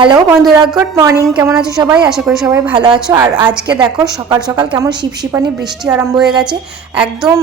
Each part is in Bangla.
হ্যালো বন্ধুরা, গুড মর্নিং। কেমন আছো সবাই? আশা করি সবাই ভালো আছো। আর আজকে দেখো, সকাল সকাল কেমন শিপশিপানি বৃষ্টি আরম্ভ হয়ে গেছে। একদম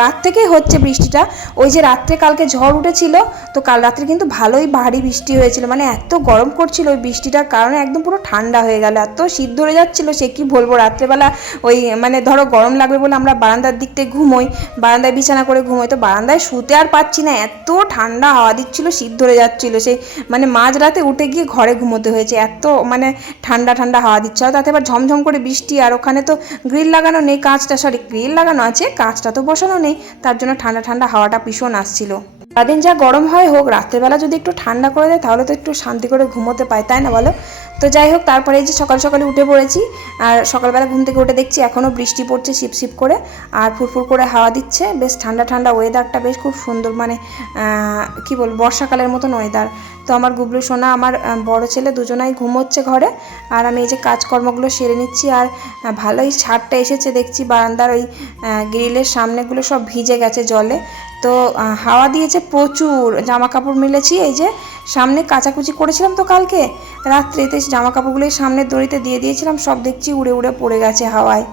রাত থেকেই হচ্ছে বৃষ্টিটা। ওই যে রাত্রে কালকে ঝড় উঠেছিল, তো কাল রাত্রে কিন্তু ভালোই ভারী বৃষ্টি হয়েছিল। মানে এত গরম করছিল ওই বৃষ্টিটার কারণে একদম পুরো ঠান্ডা হয়ে গেল। এত শীত ধরে যাচ্ছিল, সে কি বলব? রাত্রেবেলা ওই মানে ধরো গরম লাগবে বলে আমরা বারান্দার দিক থেকে ঘুমোই, বারান্দায় বিছানা করে ঘুমোই। তো বারান্দায় শুতে আর পাচ্ছি না, এত ঠান্ডা হাওয়া দিচ্ছিল, শীত ধরে যাচ্ছিল। সেই মানে মাঝরাতে উঠে গিয়ে ঘরে ঘুমোতে হয়েছে। এত মানে ঠান্ডা ঠান্ডা হাওয়া দিচ্ছে। আর তাতে আবার ঝমঝম করে বৃষ্টি আর ওখানে তো গ্রিল লাগানো নেই, কাঁচটা সরি গ্রিল লাগানো আছে, কাঁচটা তো বসানো নেই। তার জন্য ঠান্ডা ঠান্ডা হাওয়াটা ভীষণ আসছিল। সারাদিন যা গরম হয় হোক, রাত্রেবেলা যদি একটু ঠান্ডা করে দেয়, তাহলে তো একটু শান্তি করে ঘুমোতে পায়, তাই না বলো? তো যাই হোক, তারপরে এই যে সকাল সকালে উঠে পড়েছি, আর সকালবেলা ঘুম থেকে উঠে দেখছি এখনও বৃষ্টি পড়ছে শিপ শিপ করে, আর ফুরফুর করে হাওয়া দিচ্ছে, বেশ ঠান্ডা ঠান্ডা ওয়েদারটা বেশ খুব সুন্দর মানে কি বল বর্ষাকালের মতন ওয়েদার তো আমার গুবলু, সোনা, আমার বড় ছেলে দুজনাই ঘুমোচ্ছে ঘরে, আর আমি এই যে কাজকর্মগুলো সেরে নিচ্ছি, আর ভালোই ছাদটা এসেছে দেখছি, বারান্দার ওই গ্রিলের সামনেগুলো সব ভিজে গেছে জলে তো হাওয়া দিয়েছে প্রচুর জামা কাপড় মিলেছি, এই যে সামনে কাচাকুচি করেছিলাম তো কালকে, রাত্রেতে জামা কাপড়গুলো সামনে সামনের দড়িতে দিয়ে দিয়েছিলাম, সব দেখছি উড়ে উড়ে পড়ে গেছে হাওয়ায়।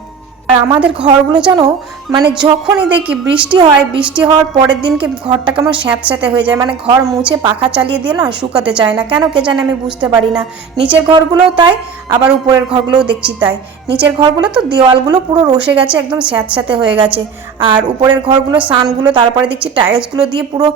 আর আমাদের ঘরগুলো জানো মানে যখনই দেখি বৃষ্টি হয়, বৃষ্টি হওয়ার পরের দিনকে ঘরটা কেমন স্যাঁতস্যাঁতে হয়ে যায়। মানে ঘর মুছে পাখা চালিয়ে দিয়ে না শুকাতে চায় না। কেন কে জানে আমি বুঝতে পারি না। নিচের ঘরগুলোও তাই, আবার উপরের ঘরগুলোও দেখছি তাই। নিচের ঘরগুলো তো দেওয়ালগুলো পুরো রসে গেছে, একদম স্যাঁতস্যাঁতে হয়ে গেছে। আর উপরের ঘরগুলো, সানগুলো, তারপরে দেখছি টাইলসগুলো দিয়ে পুরো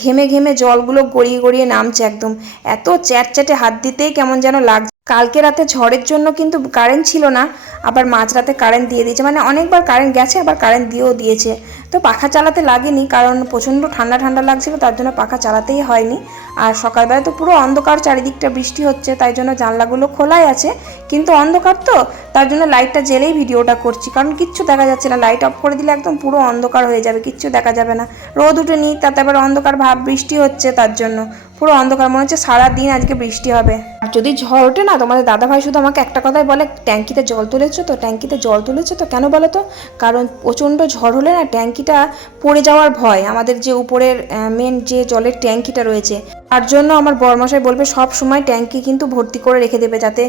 ঘেমে ঘেমে জলগুলো গড়িয়ে গড়িয়ে নামছে একদম। এত চ্যাটচ্যাটে হাত দিতেই কেমন যেন লাগছে। কালকে রাতে ঝড়ের জন্য কিন্তু কারেন্ট ছিল না, আবার মাঝরাতে কারেন্ট দিয়ে দিয়েছে। মানে অনেকবার কারেন্ট গেছে, আবার কারেন্ট দিয়েও দিয়েছে। তো পাখা চালাতে লাগেনি, কারণ প্রচণ্ড ঠান্ডা ঠান্ডা লাগছিল, তার জন্য পাখা চালাতেই হয়নি। আর সকালবেলা তো পুরো অন্ধকার, চারিদিকটা বৃষ্টি হচ্ছে, তাই জন্য জানলাগুলো খোলাই আছে। কিন্তু অন্ধকার তো, তার জন্য লাইটটা জেলেই ভিডিওটা করছি, কারণ কিচ্ছু দেখা যাচ্ছে না। লাইট অফ করে দিলে একদম পুরো অন্ধকার হয়ে যাবে, কিচ্ছু দেখা যাবে না। রোদ উঠেনি, তাতে আবার অন্ধকার ভাব, বৃষ্টি হচ্ছে তার জন্য। পুরো অন্ধকার, মনে হচ্ছে সারা দিন আজকে বৃষ্টি হবে। আর যদি ঝড় ওঠে না, তোমাদের দাদাভাই শুধু আমাকে একটা কথাই বলে, ট্যাঙ্কিতে জল তুলেছো তো, ট্যাঙ্কিতে জল তুলেছো তো, কেন বলো তো? কারণ প্রচণ্ড ঝড় হলে না ট্যাঙ্কিটা পড়ে যাওয়ার ভয়, আমাদের যে উপরের মেন যে জলের ট্যাঙ্কিটা রয়েছে। তার জন্য আমার বরমশাই বলবে, সব সময় ট্যাঙ্কি কিন্তু ভর্তি করে রেখে দেবে যাতে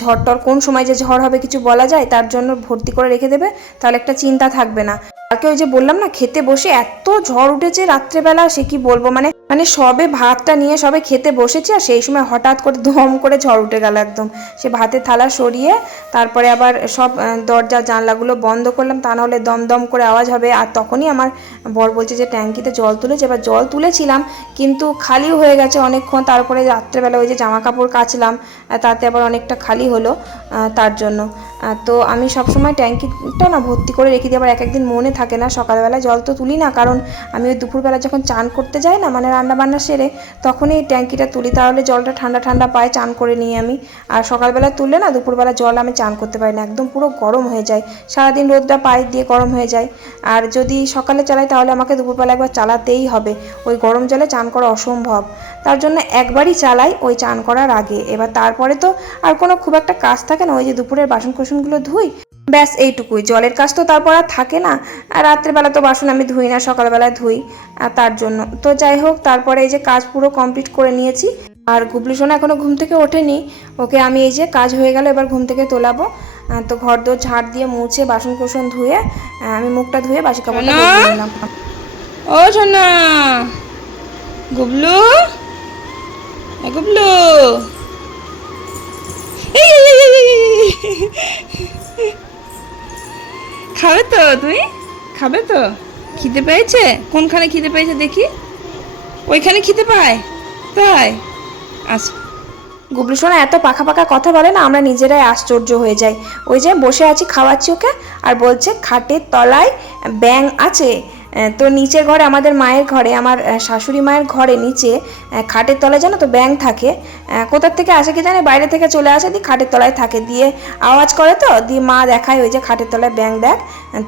ঝড় টর কোন সময় যে ঝড় হবে কিছু বলা যায়, তার জন্য ভর্তি করে রেখে দেবে, তাহলে একটা চিন্তা থাকবে না। তাকে ওই যে বললাম না, খেতে বসে এত ঝড় উঠেছে রাত্রেবেলা, সে কি বলব? মানে মানে সবে ভাতটা নিয়ে সবে খেতে বসেছি আর সেই সময় হঠাৎ করে দম করে ঝড় উঠে গেল একদম। সে ভাতের থালা সরিয়ে তারপরে আবার সব দরজা, জানলাগুলো বন্ধ করলাম। তা নাহলে দম দম করে আওয়াজ হবে। আর তখনই আমার বর বলছে যে, ট্যাঙ্কিতে জল তুলেছে। এবার জল তুলেছিলাম, কিন্তু খালিও হয়ে গেছে অনেকক্ষণ। তারপরে রাত্রেবেলা ওই যে জামা কাপড় কাচলাম তাতে আবার অনেকটা খালি হলো তার জন্য। তো আমি সবসময় ট্যাঙ্কিটা না ভর্তি করে রেখে দিই। আবার এক একদিন মনে থাকে না সকালবেলা জল তো তুলি না, কারণ আমি ওই দুপুরবেলা যখন চান করতে যাই না মানে রান্না বান্না সেরে, তখনই এই ট্যাঙ্কিটা তুলি। তাহলে জলটা ঠান্ডা ঠান্ডা পায়, চান করে নিই আমি। আর সকালবেলা তুললে না, দুপুরবেলা জল আমি চান করতে পারি না, একদম পুরো গরম হয়ে যায়। সারাদিন রোদটা পায়ে দিয়ে গরম হয়ে যায়। আর যদি সকালে চালাই, তাহলে আমাকে দুপুরবেলা একবার চালাতেই হবে। ওই গরম জলে চান করা অসম্ভব। তার জন্য একবারই চালাই, ওই চান করার আগে। এবার তারপরে তো আর কোনো খুব একটা কাজ থাকে না, ওই যে দুপুরের বাসন কোসনগুলো ধুই ব্যাস এইটুকুই। জলের কাজ তো তারপর আর থাকে না। আর রাত্রেবেলা তো বাসন আমি ধুই না সকালবেলায় ধুই আর তার জন্য। তো যাই হোক তারপরে এই যে কাজ পুরো কমপ্লিট করে নিয়েছি। আর গুবলু সোনা এখনও ঘুম থেকে ওঠেনি। ওকে আমি এই যে কাজ হয়ে গেল এবার ঘুম থেকে তোলাবো। তো ঘর দোর ঝাড় দিয়ে মুছে বাসন কোসন ধুয়ে আমি মুখটা ধুয়ে বাসি কাপড়টা নিলাম। ও সোনা! গুবলু? গুবলু? এই, খাবে তো তুমি? খাবে তো? খিদে পেয়েছে? কোনখানে খিদে পেয়েছে দেখি। ওইখানে খিদে পায়? তাই? আচ্ছা। গুবলু এত পাখা পাখা কথা বলে না, আমরা নিজেরাই আশ্চর্য হয়ে যাই। ওই যে বসে আছি, খাওয়াচ্ছি ওকে, আর বলছে, খাটের তলায় ব্যাং আছে। তো নিচের ঘরে আমাদের মায়ের ঘরে, আমার শাশুড়ি মায়ের ঘরে নিচে খাটের তলায় জানো তো ব্যাং থাকে। কোথার থেকে আসে কি জানে? বাইরে থেকে চলে আসে, দিয়ে খাটের তলায় থাকে। দিয়ে আওয়াজ করে তো, দিয়ে মা দেখায় ওই যে খাটের তলায় ব্যাং দেখ।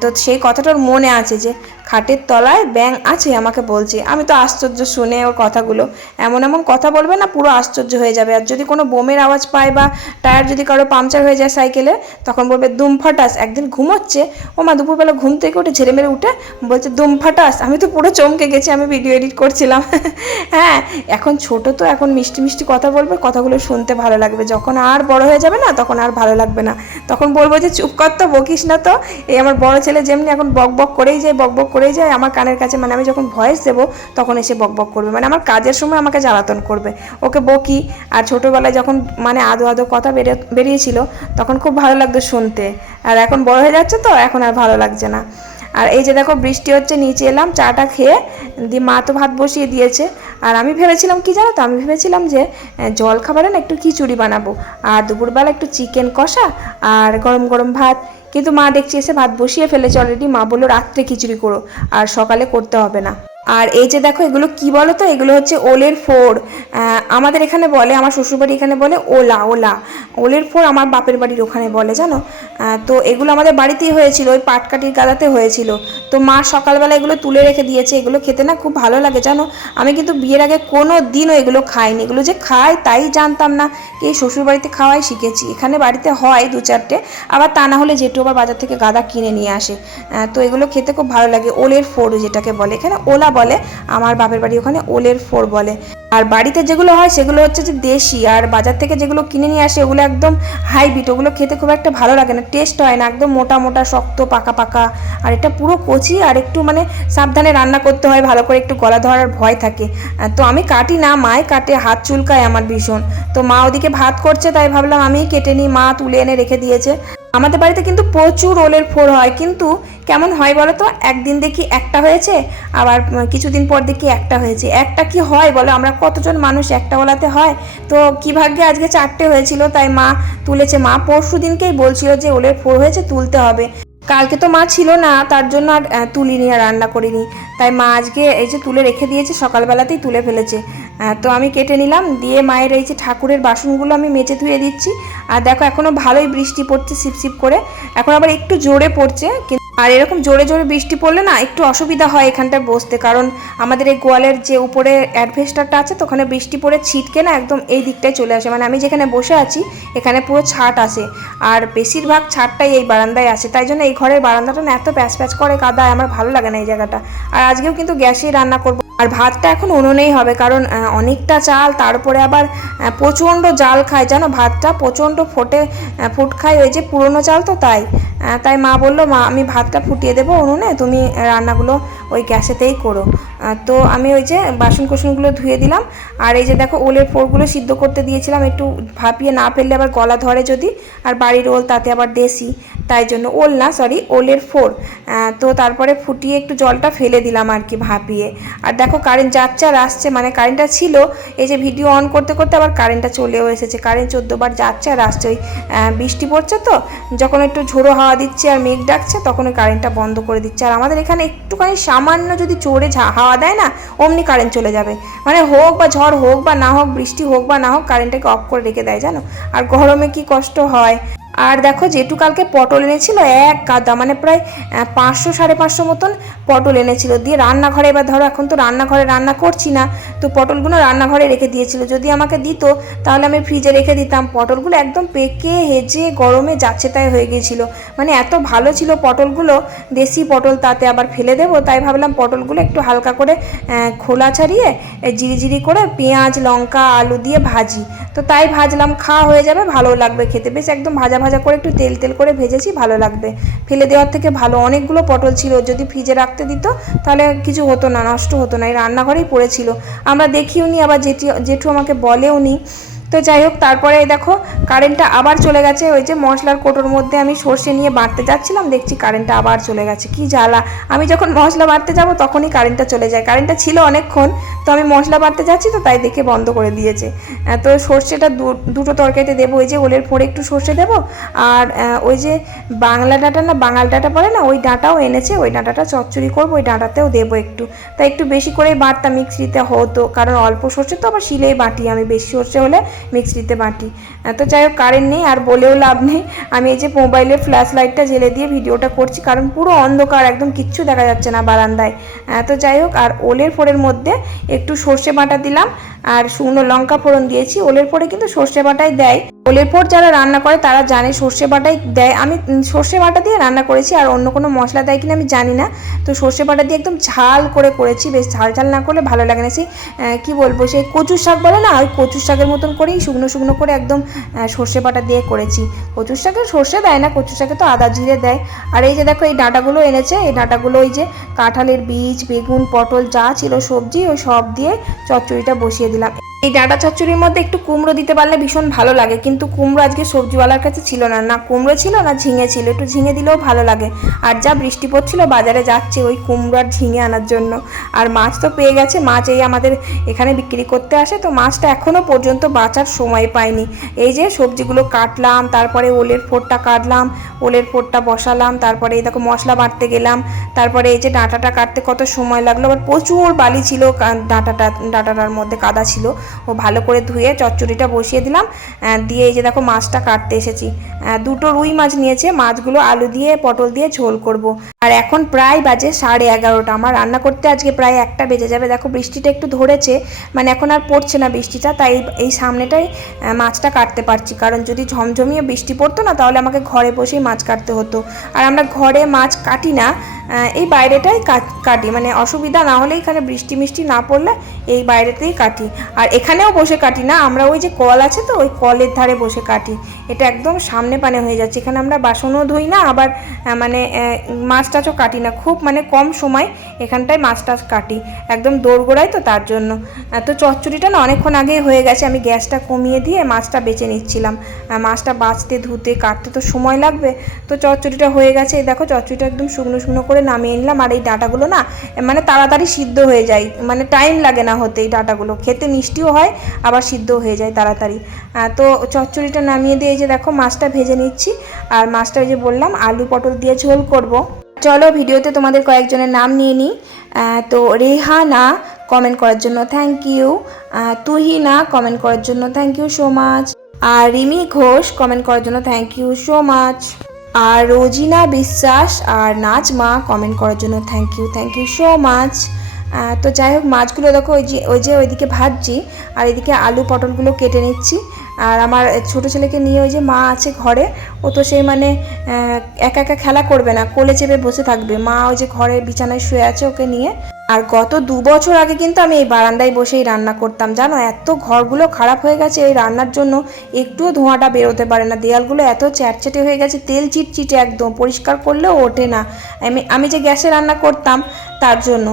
তো সেই কথাটার মনে আছে যে খাটের তলায় ব্যাং আছে, আমাকে বলছে। আমি তো আশ্চর্য শুনে ওর কথাগুলো। এমন এমন কথা বলবে না, পুরো আশ্চর্য হয়ে যাবে। আর যদি কোনো বোমের আওয়াজ পায় বা টায়ার যদি কারও পাংচার হয়ে যায় সাইকেলে, তখন বলবে, দুম ফাটাস, একদিন ঘুমোচ্ছে। ও মা, দুপুরবেলা ঘুম থেকে উঠে ঝেড়ে মেরে উঠে বলছে, দুম ফাটাস, আমি তো পুরো চমকে গেছি, আমি ভিডিও এডিট করছিলাম। হ্যাঁ এখন ছোট তো, এখন মিষ্টি মিষ্টি কথা বলবে, কথাগুলো শুনতে ভালো লাগবে। যখন আর বড় হয়ে যাবে না, তখন আর ভালো লাগবে না। তখন বলব যে, চুপ কর তো, বকিস না তো। এই আমার বড় ছেলে যেমনি এখন বক বক করেই যায়, বক বক করেই যায় আমার কানের কাছে মানে আমি যখন ভয়েস দেবো, তখন এসে বক বক করবে। মানে আমার কাজের সময় আমাকে জ্বালাতন করবে। ওকে বকি, আর ছোটোবেলায় যখন মানে আদো আদো কথা বেরিয়ে বেরিয়েছিল, তখন খুব ভালো লাগতো শুনতে। আর এখন বড় হয়ে যাচ্ছে তো, এখন আর ভালো লাগছে না। আর এই যে দেখো, বৃষ্টি হচ্ছে, নিচে এলাম, চাটা খেয়ে, দিয়ে মা তো ভাত বসিয়ে দিয়েছে। আর আমি ভেবেছিলাম, কি জানো তো, আমি ভেবেছিলাম যে জল খাবারে না একটু খিচুড়ি বানাবো। আর দুপুরবেলা একটু চিকেন কষা, আর গরম গরম ভাত কিন্তু মা দেখছি এসে ভাত বসিয়ে ফেলেছে অলরেডি মা বলল, রাত্রে খিচুড়ি করো, আর সকালে করতে হবে না। আর এই যে দেখো এগুলো কি বলো তো এগুলো হচ্ছে ওলের আহ, আমাদের এখানে বলে আমার শ্বশুরবাড়ি এখানে বলে ওলা ওলা। ওলের ফোর আমার বাপের বাড়ির ওখানে বলে জানো? তো এগুলো আমাদের বাড়িতেই হয়েছিল ওই পাটকাঠির গাদাতে হয়েছিল। তো মা সকালবেলা এগুলো তুলে রেখে দিয়েছে এগুলো খেতে না খুব ভালো লাগে জানো? আমি কিন্তু বিয়ের আগে কোনো দিনও এগুলো খাইনি। এগুলো যে খাই তাই জানতাম না কি এই শ্বশুরবাড়িতে খাওয়াই শিখেছি। এখানে বাড়িতে হয় দু চারটে আবার তা না হলে জেঠু আবার বাজার থেকে গাদা কিনে নিয়ে আসে। তো এগুলো খেতে খুব ভালো লাগে ওলের ফোড় যেটাকে বলে। এখানে ওলা বলে, আমার বাপের বাড়ি ওখানে ওলের ফোড় বলে। আর বাড়িতে যেগুলো হয়, সেগুলো হচ্ছে যে দেশি, আর বাজার থেকে যেগুলো কিনে নিয়ে আসে, ওগুলো একদম হাইব্রিড ওগুলো খেতে খুব একটা ভালো লাগে না টেস্ট হয় না, একদম মোটা মোটা, শক্ত, পাকা পাকা। আর এটা পুরো কচি, আর একটু মানে সাবধানে রান্না করতে হয়, ভালো করে একটু গলা ধরার ভয় থাকে। তো আমি কাটি না, মায় কাটে, হাত চুলকায় আমার ভীষণ। তো মা ওদিকে ভাত করছে, তাই ভাবলাম আমিই কেটে নিই, মা তুলে এনে রেখে দিয়েছে। আমাদের বাড়িতে কিন্তু প্রচুর ওলের ফোড় হয়, কিন্তু কেমন হয় বলো তো? একদিন দেখি একটা হয়েছে, আবার কিছুদিন পর দেখি একটা হয়েছে। একটা কি হয় বলো? আমরা কতজন মানুষ একটা ওলাতে হয়? তো কি ভাগ্যে আজকে চারটে হয়েছিল, তাই মা তুলেছে। মা পরশু দিনকেই বলছিল যে ওলের ফোড় হয়েছে, তুলতে হবে। কালকে তো মা ছিল না, তার জন্য আর তুলিনি আর রান্না করিনি। তাই মা আজকে এই যে তুলে রেখে দিয়েছে, সকালবেলাতেই তুলে ফেলেছে। তো আমি কেটে নিলাম, দিয়ে মায়ের এই যে ঠাকুরের বাসনগুলো আমি মেজে ধুয়ে দিচ্ছি। আর দেখো এখনও ভালোই বৃষ্টি পড়ছে সিপসিপ করে। এখন আবার একটু জোরে পড়ছে, কিন্তু আর এরকম জোরে জোরে বৃষ্টি পড়লে না একটু অসুবিধা হয় এখানটায় বসতে। কারণ আমাদের এই গোয়ালের যে উপরে অ্যাডভেস্টারটা আছে, তো ওখানে বৃষ্টি পড়ে ছিটকে না একদম এই দিকটায় চলে আসে। মানে আমি যেখানে বসে আছি, এখানে পুরো ছাট আসে আর বেশিরভাগ ছাটটাই এই বারান্দায় আসে তাই জন্য এই ঘরের বারান্দাটা না এত প্যাচ প্যাচ করে কাদায়, আমার ভালো লাগে না এই জায়গাটা। আর আজকেও কিন্তু গ্যাসেই রান্না করব আর ভাতটা এখন উনুনেই হবে, কারণ অনেকটা চাল, তারপরে আবার প্রচণ্ড জাল খায়। জানো, ভাতটা প্রচণ্ড ফোটে ফুট খায়। ওই যে পুরনো চাল তো তাই। তাই মা বলল, মা, আমি ভাতটা ফুটিয়ে দেবো উনুনে, তুমি রান্নাগুলো ওই গ্যাসেতেই করো। তো আমি ওই যে বাসন কোসনগুলো ধুয়ে দিলাম। আর এই যে দেখো ওলের ফোরগুলো সিদ্ধ করতে দিয়েছিলাম, একটু ভাপিয়ে না ফেললে আবার গলা ধরে যদি। আর বাড়ির ওল তাতে আবার দেশি, তাই জন্য ওল না সরি ওলের ফোর তো তারপরে ফুটিয়ে একটু জলটা ফেলে দিলাম আর কি ভাপিয়ে। আর দেখো কারেন্ট যাচ্ছে আর আসছে মানে কারেন্টটা ছিল, এই যে ভিডিও অন করতে করতে আবার কারেন্টটা চলেও এসেছে। কারেন্ট চোদ্দোবার যাচ্ছে আর আসছে, ওই বৃষ্টি পড়ছে তো, যখন একটু ঝোড়ো হাওয়া দিচ্ছে আর মেঘ ডাকছে, তখন ওই কারেন্টটা বন্ধ করে দিচ্ছে। আর আমাদের এখানে একটুখানি সামান্য যদি চড়ে ঝা- হাওয়া দেয় না, অমনি কারেন্ট চলে যাবে। মানে হোক বা ঝড় হোক বা না হোক, বৃষ্টি হোক বা না হোক কারেন্টটাকে অফ করে রেখে দেয়, জানো? আর গরমে কি কষ্ট হয়? আর দেখো যেটু কালকে পটল এনেছিল এক গাদা মানে প্রায় পাঁচশো সাড়ে পাঁচশো মতন পটল এনেছিল। দিয়ে রান্নাঘরে এবার ধরো এখন তো রান্নাঘরে রান্না করছি না তো পটলগুলো রান্নাঘরে রেখে দিয়েছিল। যদি আমাকে দিত তাহলে আমি ফ্রিজে রেখে দিতাম। পটলগুলো একদম পেকে হেজে গরমে যাচ্ছে তাই হয়ে গিয়েছিল। মানে এত ভালো ছিল পটলগুলো দেশি পটল তাতে আবার ফেলে দেবো তাই ভাবলাম পটলগুলো একটু হালকা করে খোলা ছাড়িয়ে এ, জিরি জিরি করে পেঁয়াজ লঙ্কা আলু দিয়ে ভাজি। তো তাই ভাজলাম খাওয়া হয়ে যাবে ভালো লাগবে খেতে। বেশ একদম ভাজা ভাজা করে একটু তেল তেল করে ভেজেছি, ভালো লাগবে। ফেলে দেওয়ার থেকে ভালো অনেকগুলো পটল ছিল, যদি ফ্রিজে রাখতে দিত, তাহলে কিছু হতো না, নষ্ট হতো না, এই রান্নাঘরেই পড়েছিল। আমরা দেখিও নি আবার জেঠি, জেঠু আমাকে বলেও নি তো যাই হোক, তারপরে দেখো কারেন্টটা আবার চলে গেছে। ওই যে মশলার কোটোর মধ্যে আমি সর্ষে নিয়ে বাড়তে যাচ্ছিলাম, দেখছি কারেন্টটা আবার চলে গেছে। কি জ্বালা! আমি যখন মশলা বাড়তে যাব, তখনই কারেন্টটা চলে যায়। কারেন্টটা ছিল অনেকক্ষণ, তো আমি মশলা বাড়তে যাচ্ছি তো তাই দেখে বন্ধ করে দিয়েছে। তো সর্ষেটা দুটো তরকারিতে দেবো। ওই যে ওলের ফোড়ে একটু সর্ষে দেবো, আর ওই যে বাংলা ডাঁটা না, বাঙাল ডাঁটা পড়ে না, ওই ডাঁটাও এনেছে। ওই ডাঁটাটা চচ্চড়ি করব, ওই ডাঁটাতেও দেবো একটু। তাই একটু বেশি করেই বাড়তাম, মিক্সিতে হতো, কারণ অল্প সর্ষে তো, আবার শিলেই বাটি। আমি বেশি সর্ষে হলে মিক্সিতে বাটি তো যাই হোক কারেন্ট নেই, আর বলেও লাভ নেই। আমি এই যে মোবাইলে ফ্ল্যাশ লাইটটা জেলে দিয়ে ভিডিওটা করছি, কারণ পুরো অন্ধকার, একদম কিচ্ছু দেখা যাচ্ছে না বারান্দায়। তো যাই হোক, আর ওলের ফোড়ের মধ্যে একটু সর্ষে বাটা দিলাম, আর শুকনো লঙ্কা ফোড়ন দিয়েছি। ওলের পরে কিন্তু সর্ষে বাটাই দেয়। ওলের পর যারা রান্না করে তারা জানে সর্ষে বাটাই দেয়। আমি সর্ষে বাটা দিয়ে রান্না করেছি আর অন্য কোনো মশলা দেয় কিনা আমি জানি না। তো সর্ষে বাটা দিয়ে একদম ঝাল করে করেছি, বেশ ঝাল ঝাল না করলে ভালো লাগে না। সেই কী বলব, সেই কচুর শাক বলে না, ওই কচুর শাকের মতন করেই শুকনো শুকনো করে একদম সর্ষে বাটা দিয়ে করেছি। কচুর শাকে সর্ষে দেয় না, কচুর শাকে তো আদা জিরে দেয়। আর এই যে দেখো, এই ডাঁটাগুলো এনেছে, এই ডাঁটাগুলো ওই যে কাঁঠালের বীজ, বেগুন, পটল যা ছিল সবজি, ওই সব দিয়ে চচ্চড়িটা বসিয়ে দিলাম। এই ডাঁটা চচ্চড়ির মধ্যে একটু কুমড়ো দিতে পারলে ভীষণ ভালো লাগে। কিন্তু কুমড়ো আজকে সবজিওয়ালার কাছে ছিল না। না কুমড়ো ছিল, না ঝিঙে ছিল। একটু ঝিঙে দিলেও ভালো লাগে। আর যা বৃষ্টি পড়ছিল, বাজারে যাচ্ছে ওই কুমড়ো আর ঝিঙে আনার জন্য। আর মাছ তো পেয়ে গেছে। মাছ এই আমাদের এখানে বিক্রি করতে আসে। তো মাছটা এখনও পর্যন্ত বাঁচার সময় পায়নি এই যে সবজিগুলো কাটলাম, তারপরে ওলের ফোড়টা কাটলাম ওলের ফোড়টা বসালাম, তারপরে এই দেখো মশলা বাটতে গেলাম, তারপরে এই যে ডাঁটাটা কাটতে কত সময় লাগল, আবার প্রচুর বালি ছিল ডাঁটাটা, ডাঁটাটার মধ্যে কাদা ছিল, ও ভালো করে ধুয়ে চচ্চড়িটা বসিয়ে দিলাম দিয়ে এই যে দেখো মাছটা কাটতে এসেছি দুটো রুই মাছ নিয়েছে, মাছগুলো আলু দিয়ে, পটল দিয়ে ঝোল করব। আর এখন প্রায় বাজে সাড়ে এগারোটা, আমার রান্না করতে আজকে প্রায় একটা বেজে যাবে, দেখো বৃষ্টিটা একটু ধরেছে মানে এখন আর পড়ছে না বৃষ্টিটা, তাই এই সামনেটাই মাছটা কাটতে পারছি, কারণ যদি ঝমঝমিয়ে বৃষ্টি পড়তো না, তাহলে আমাকে ঘরে বসেই মাছ কাটতে হতো। আর আমরা ঘরে মাছ কাটি না এই বাইরেটাই কাট- মানে অসুবিধা না হলে এখানে বৃষ্টি মিষ্টি না পড়লে এই বাইরেতেই কাটি। আর এখানেও বসে কাটি না, আমরা ওই যে কল আছে তো, ওই কলের ধারে বসে কাটি। এটা একদম সামনে পানে হয়ে যাচ্ছে। এখানে আমরা বাসনও ধুই না, আবার মানে মাছ টাছও কাটি না। খুব মানে কম সময় এখানটায় মাছ টাছ কাটি। একদম দোরগোড়ায় তো তার জন্য। তো চচ্চড়িটা না অনেকক্ষণ আগেই হয়ে গেছে। আমি গ্যাসটা কমিয়ে দিয়ে মাছটা বেছে নিচ্ছিলাম। মাছটা বাছতে ধুতে, কাটতে তো সময় লাগবে। তো চচ্চড়িটা হয়ে গেছে। এই দেখো চচ্চড়িটা একদম শুকনো শুকনো করে নামিয়ে নিলাম। আর এই ডাঁটাগুলো না মানে তাড়াতাড়ি সিদ্ধ হয়ে যায়। মানে টাইম লাগে না হতে এই ডাঁটাগুলো। খেতে মিষ্টিও হয়, আবার সিদ্ধ হয়ে যায় তাড়াতাড়ি। তো চচ্চড়িটা নামিয়ে দিয়ে যে দেখো মাছটা ভেজে নিচ্ছি। আর মাছটা ওই যে বললাম, আলু পটল দিয়ে ঝোল করব। চলো ভিডিওতে তোমাদের কয়েকজনের নাম নিয়ে নিই। তো রেহানা কমেন্ট করার জন্য থ্যাংক ইউ তুহিনা কমেন্ট করার জন্য থ্যাংক ইউ সো মাচ আর রিমি ঘোষ কমেন্ট করার জন্য থ্যাংক ইউ সো মাচ আর রোজিনা বিশ্বাস আর নাচ মা কমেন্ট করার জন্য thank you thank you so much তো যাই হোক, মাছগুলো দেখো, ওই যে ওই যে ওইদিকে ভাজছি, আর এদিকে আলু পটলগুলো কেটে নিচ্ছি। আর আমার ছোট ছেলেকে নিয়ে ওই যে মা আছে ঘরে, ও তো সেই মানে একা একা খেলা করবে না, কোলে চেপে বসে থাকবে। মা ওই যে ঘরে বিছানায় শুয়ে আছে ওকে নিয়ে। আর গত দু বছর আগে কিন্তু আমি এই বারান্দায় বসেই রান্না করতাম, জানো? এত ঘরগুলো খারাপ হয়ে গেছে, এই রান্নার জন্য একটুও ধোঁয়াটা বেরোতে পারে না। দেয়ালগুলো এত চ্যাটচ্যাটে হয়ে গেছে, তেল চিটচিটে একদম, পরিষ্কার করলেও ওঠে না। আমি আমি যে গ্যাসে রান্না করতাম তার জন্য।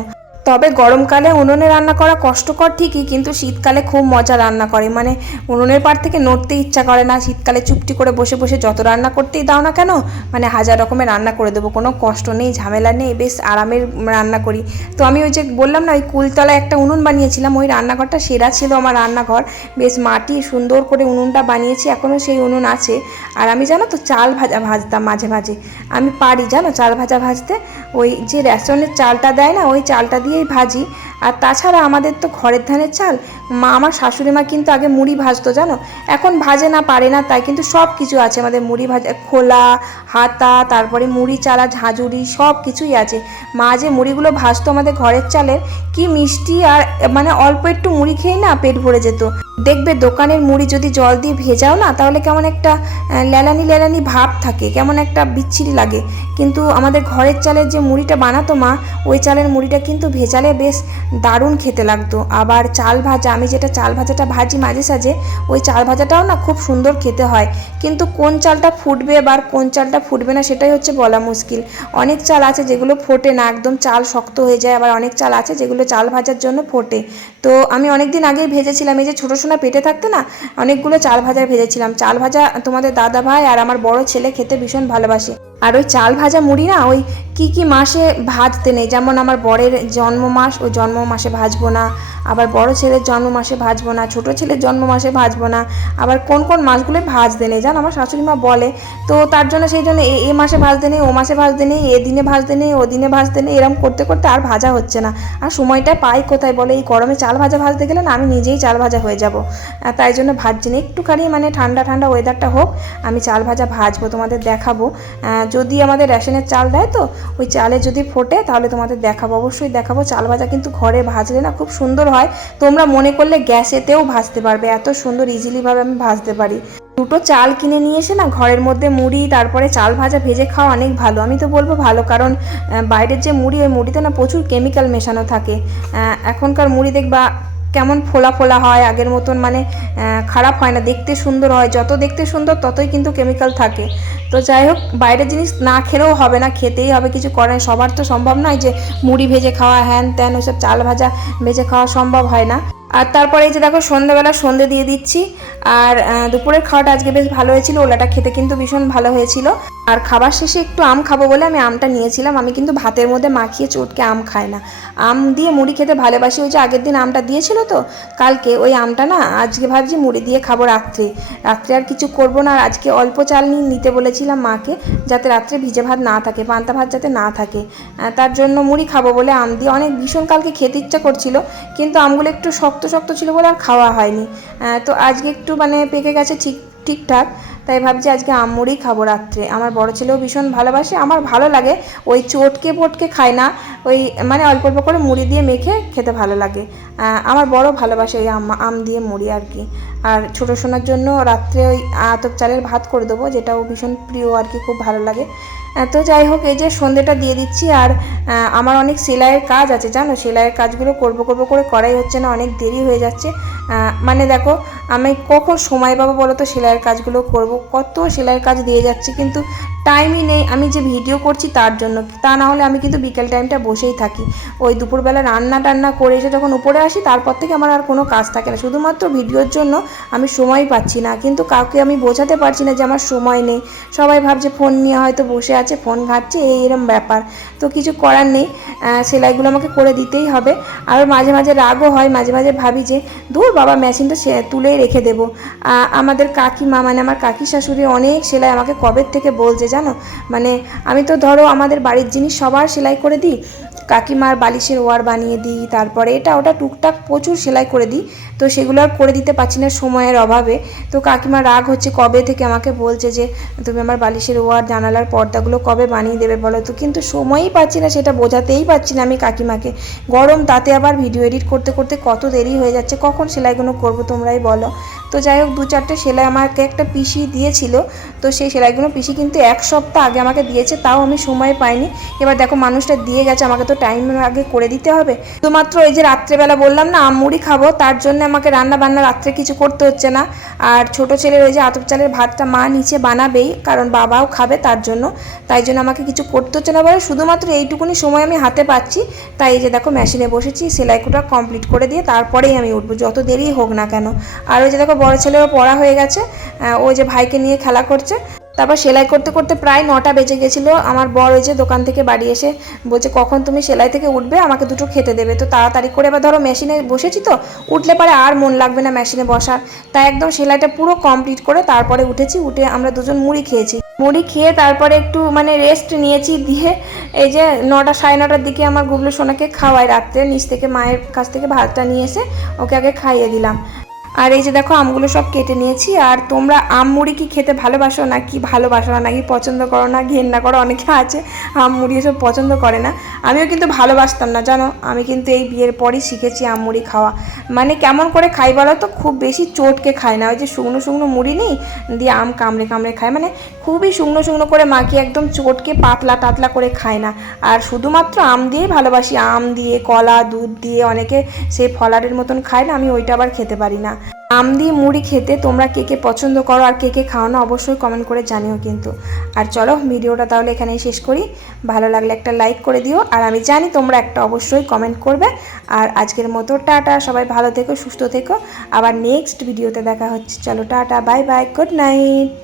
তবে গরমকালে উনুনে রান্না করা কষ্টকর ঠিকই, কিন্তু শীতকালে খুব মজা রান্না করে। মানে উনুনের পার থেকে নড়তে ইচ্ছা করে না, শীতকালে চুপটি করে বসে বসে যত রান্না করতেই দাও না কেন মানে হাজার রকমের রান্না করে দেবো, কোনো কষ্ট নেই, ঝামেলা নেই, বেশ আরামের রান্না করি। তো আমি ওই যে বললাম না, ওই কুলতলায় একটা উনুন বানিয়েছিলাম, ওই রান্নাঘরটা সেরা ছিল আমার রান্নাঘর। বেশ মাটি সুন্দর করে উনুনটা বানিয়েছি এখনও সেই উনুন আছে। আর আমি জানো তো চাল ভাজা, ভাজতাম মাঝে মাঝে। আমি পারি জানো চাল ভাজা ভাজতে? ওই যে রেশনের চালটা দেয় না, ওই চালটা দিয়েই ভাজি। আর তাছাড়া আমাদের তো ঘরের ধানের চাল। মা, আমার শাশুড়ি মা কিন্তু আগে মুড়ি ভাজতো, জানো? এখন ভাজে না, পারে না, তাই কিন্তু সব কিছু আছে। আমাদের মুড়ি ভাজা, খোলা, হাতা, তারপরে মুড়ি চালা ঝাঁঝুড়ি সব কিছুই আছে। মা যে মুড়িগুলো ভাজতো আমাদের ঘরের চালের, কি মিষ্টি আর মানে অল্প একটু মুড়ি খেয়ে না পেট ভরে যেত। দেখবে দোকানের মুড়ি যদি জল দিয়ে ভেজাও না, তাহলে কেমন একটা লেলানি লেলানি ভাব থাকে, কেমন একটা বিচ্ছিরি লাগে। কিন্তু আমাদের ঘরের চালের যে মুড়িটা বানাতো মা, ওই চালের মুড়িটা কিন্তু ভেজালে বেশ দারুণ খেতে লাগতো। আবার চাল ভাজা, আমি যেটা চাল ভাজাটা ভাজি মাঝে সাঝে, ওই চাল ভাজাটাও না খুব সুন্দর খেতে হয়। কিন্তু কোন চালটা ফুটবে বা কোন চালটা ফুটবে না, সেটাই হচ্ছে বলা মুশকিল। অনেক চাল আছে যেগুলো ফোটে না, একদম চাল শক্ত হয়ে যায়, আবার অনেক চাল আছে যেগুলো চাল ভাজার জন্য ফোটে। তো আমি অনেক দিন আগেই ভেজেছিলাম, এই যে ছোটো সোনা পেটে থাকতে না, অনেকগুলো চাল ভাজা ভেজেছিলাম। চাল ভাজা তোমাদের দাদা ভাই আর আমার বড় ছেলে খেতে ভীষণ ভালোবাসে। আর ওই চাল ভাজা মুড়ি না, ওই কি কি মাসে ভাজতে নেই? যেমন আমার বরের জন্ম মাস ও জন্ম মাসে ভাজবো না। আবার বড় ছেলের জন্ম মাসে ভাজবো না, ছোট ছেলের জন্ম মাসে ভাজবো না। আবার কোন কোন মাসগুলো ভাজতে নেই? জানো, আমার শাশুড়ি মা বলে, তো তার জন্য সেই জন্য এ- মাসে ভাজতে নেই, ও মাসে ভাজতে নেই, এ দিনে ভাজতে নেই, ও দিনে ভাজতে নেই। এরকম করতে করতে আর ভাজা হচ্ছে না। আর সময়টা পাই কোথায় বলে? এই গরমে চাল ভাজা ভাজতে গেলে না, আমি নিজেই চাল ভাজা হয়ে যাব। তাই জন্য ভাজছি না। একটুখানি মানে ঠান্ডা ঠান্ডা ওয়েদারটা হোক, আমি চাল ভাজা ভাজবো, তোমাদের দেখাবো। যদি আমাদের রেশনের চাল দেয় তো, ওই চালে যদি ফোটে, তাহলে তোমাদের দেখাবো, অবশ্যই দেখাবো। চাল ভাজা কিন্তু ঘরে ভাজলে না খুব সুন্দর হয়। তোমরা মনে করলে গ্যাসেতেও ভাজতে পারবে, এত সুন্দর ইজিলিভাবে আমি ভাজতে পারি। দুটো চাল কিনে নিয়ে এসে না ঘরের মধ্যে মুড়ি, তারপরে চাল ভাজা ভেজে খাওয়া অনেক ভালো। আমি তো বলব ভালো, কারণ বাইরের যে মুড়ি, ওই মুড়িতে না প্রচুর কেমিক্যাল মেশানো থাকে। এখনকার মুড়ি দেখবা কেমন ফোলা ফোলা হয়, আগের মতন মানে খারাপ হয় না, দেখতে সুন্দর হয়। যত দেখতে সুন্দর, ততই কিন্তু কেমিক্যাল থাকে। তো যাই হোক, বাইরের জিনিস না খেলেও হবে না, খেতেই হবে, কিছু করার সবার তো সম্ভব নয় যে মুড়ি ভেজে খাওয়া, হ্যান ত্যান, ওইসব চাল ভাজা ভেজে খাওয়া সম্ভব হয় না। আর তারপরে এই যে দেখো সন্ধ্যেবেলা সন্ধে দিয়ে দিচ্ছি। আর দুপুরের খাওয়াটা আজকে বেশ ভালো হয়েছিল, ওলাটা খেতে কিন্তু ভীষণ ভালো হয়েছিল। আর খাবার শেষে একটু আম খাব বলে আমি আমটা নিয়েছিলাম, আমি কিন্তু ভাতের মধ্যে মাখিয়ে চটকে আম খাই না। আম দিয়ে মুড়ি খেতে ভালোবাসি, ওই যে আগের দিন আমটা দিয়েছিল তো, কালকে ওই আমটা না আজকে ভাবছি মুড়ি দিয়ে খাব রাত্রে। রাত্রে আর কিছু করব না, আর আজকে অল্প চাল নিয়ে নিতে বলেছিলাম মাকে, যাতে রাত্রে ভিজে ভাত না থাকে, পান্তা ভাত যাতে না থাকে। তার জন্য মুড়ি খাব বলে আম দিয়ে, অনেক ভীষণ কালকে খেতে ইচ্ছা করছিল, কিন্তু আমগুলো একটু শক্ত শক্ত শক্ত ছিল বলে আর খাওয়া হয়নি। তো আজকে একটু মানে পেকে গেছে ঠিক, ঠিকঠাক। তাই ভাবছি আজকে আম মুড়ি খাব রাত্রে। আমার বড় ছেলেও ভীষণ ভালোবাসে, আমার ভালো লাগে। ওই চটকে পটকে খায় না, ওই মানে অল্প অল্প করে মুড়ি দিয়ে মেখে খেতে ভালো লাগে। আমার বড় ভালোবাসে ওই আম আম দিয়ে মুড়ি আর কি। আর ছোটো সোনার জন্য রাত্রে ওই আতপ চালের ভাত করে দেবো, যেটাও ভীষণ প্রিয় আর কি, খুব ভালো লাগে। তো যাই হোক, এই যে সন্ধেটা দিয়ে দিচ্ছি আর আমার অনেক সেলাইয়ের কাজ আছে, জানো? সেলাইয়ের কাজগুলো করব করব করে করাই হচ্ছে না, অনেক দেরি হয়ে যাচ্ছে। মানে দেখো, আমি কখন সময় পাবো বলো তো সেলাইয়ের কাজগুলো করব? কত সেলাইয়ের কাজ দিয়ে যাচ্ছে, কিন্তু টাইমই নেই। আমি যে ভিডিও করছি তার জন্য। তা না হলে আমি কিন্তু বিকেল টাইমটা বসেই থাকি। ওই দুপুরবেলা রান্না টান্না করে এসে যখন উপরে আসি, তারপর থেকে আমার আর কোনো কাজ থাকে না। শুধুমাত্র ভিডিওর জন্য আমি সময় পাচ্ছি না। কিন্তু কাউকে আমি বোঝাতে পারছি না যে আমার সময় নেই। সবাই ভাবছে, ফোন নিয়ে হয়তো বসে আছে, ফোন ঘাটছে। এই এরম ব্যাপার। তো কিছু করার নেই। সেলাইগুলো আমাকে করে দিতেই হবে। আর মাঝে মাঝে রাগও হয়। মাঝে মাঝে ভাবি যে দূর বাবা মেশিনটা সে তুলেই রেখে দেবো। আমাদের কাকিমা মানে আমার কাকি শাশুড়ি অনেক সেলাই আমাকে কবের থেকে বলছে জানো? মানে আমি তো ধরো আমাদের বাড়ির জিনিস সবার সেলাই করে দিই। কাকিমার বালিশের ওয়ার বানিয়ে দিই, তারপরে এটা ওটা টুকটাক প্রচুর সেলাই করে দিই, তো সেগুলো আর করে দিতে পারছি না সময়ের অভাবে। তো কাকিমা রাগ হচ্ছে কবে থেকে আমাকে বলছে যে, তুমি আমার বালিশের ওয়ার, জানালার পর্দাগুলো কবে বানিয়ে দেবে বলো তো? কিন্তু সময়ই পাচ্ছি না, সেটা বোঝাতেই পারছি না আমি কাকিমাকে। গরম তাতে আবার ভিডিও এডিট করতে করতে কত দেরি হয়ে যাচ্ছে, কখন সেলাইগুলো করব তোমরাই বলো। তো যাই হোক দু চারটে সেলাই আমাকে একটা পিসি দিয়েছিল। তো সেই সেলাইগুলো পিসি কিন্তু এক সপ্তাহ আগে আমাকে দিয়েছে, তাও আমি সময় পাইনি। এবার দেখো মানুষটা দিয়ে গেছে, আমাকে তো টাইম আগে করে দিতে হবে। শুধুমাত্র এই যে রাত্রেবেলা বললাম না আম মুড়ি খাব, তার জন্য আমাকে রান্না বান্না রাত্রে কিছু করতে হচ্ছে না। আর ছোট ছেলের ওই যে আতপ চালের ভাতটা মা নিচে বানাবেই, কারণ বাবাও খাবে তার জন্য। তাই জন্য আমাকে কিছু করতে হচ্ছে না বলে শুধুমাত্র এইটুকুনি সময় আমি হাতে পাচ্ছি। তাই এই যে দেখো মেশিনে বসেছি, সেলাই কোটা কমপ্লিট করে দিয়ে তারপরেই আমি উঠবো, যত দেরি হোক না কেন। আর ওই যে দেখো বড় ছেলেও পড়া হয়ে গেছে ও যে ভাইকে নিয়ে খেলা করছে। তারপর সেলাই করতে করতে প্রায় নটা বেজে গেছিল। আমার বর ওই যে দোকান থেকে বাড়ি এসে বলছে, কখন তুমি সেলাই থেকে উঠবে? আমাকে দুটো খেতে দেবে। তো তাড়াতাড়ি করে এবার ধরো মেশিনে বসেছি তো, উঠলে পরে আর মন লাগবে না মেশিনে বসার। তাই একদম সেলাইটা পুরো কমপ্লিট করে তারপরে উঠেছি, উঠে আমরা দুজন মুড়ি খেয়েছি। মুড়ি খেয়ে তারপরে একটু মানে রেস্ট নিয়েছি দিয়ে এই যে নটা সাড়ে নটার দিকে আমার গুবলু সোনাকে খাওয়াই রাত্রে, নিচ থেকে মায়ের কাছ থেকে ভাতটা নিয়ে এসে ওকে আগে খাইয়ে দিলাম। আর এই যে দেখো, আমগুলো সব কেটে নিয়েছি। আর তোমরা আম মুড়ি কি খেতে ভালোবাসো না কি ভালোবাসো না? নাকি পছন্দ করো না? ঘেন্না করো? অনেকে আছে আম মুড়ি এসব পছন্দ করে না। আমিও কিন্তু ভালোবাসতাম না, জানো? আমি কিন্তু এই বিয়ের পরই শিখেছি আম মুড়ি খাওয়া। মানে কেমন করে খাই বলো তো? খুব বেশি চটকে খায় না। ওই যে শুকনো শুকনো মুড়ি নেই, দিয়ে আম কামড়ে কামড়ে খায় মানে খুবই শুকনো শুকনো করে মাখিয়ে একদম চটকে পাতলা টাতলা করে খায় না। আর শুধুমাত্র আম দিয়েই ভালোবাসি। আম দিয়ে, কলা, দুধ দিয়ে অনেকে সেই ফলারের মতন খায় না, আমি ওইটা আবার খেতে পারি না। আম দিয়ে মুড়ি খেতে তোমরা কে কে পছন্দ করো আর কে কে খাও না, অবশ্যই কমেন্ট করে জানিও কিন্তু। আর চলো, ভিডিওটা তাহলে এখানেই শেষ করি। ভালো লাগলে একটা লাইক করে দিও। আর আমি জানি তোমরা একটা অবশ্যই কমেন্ট করবে। আর আজকের মতো টাটা, সবাই ভালো থেকো, সুস্থ থেকো। আবার নেক্সট ভিডিওতে দেখা হচ্ছে। চলো, tata bye bye good night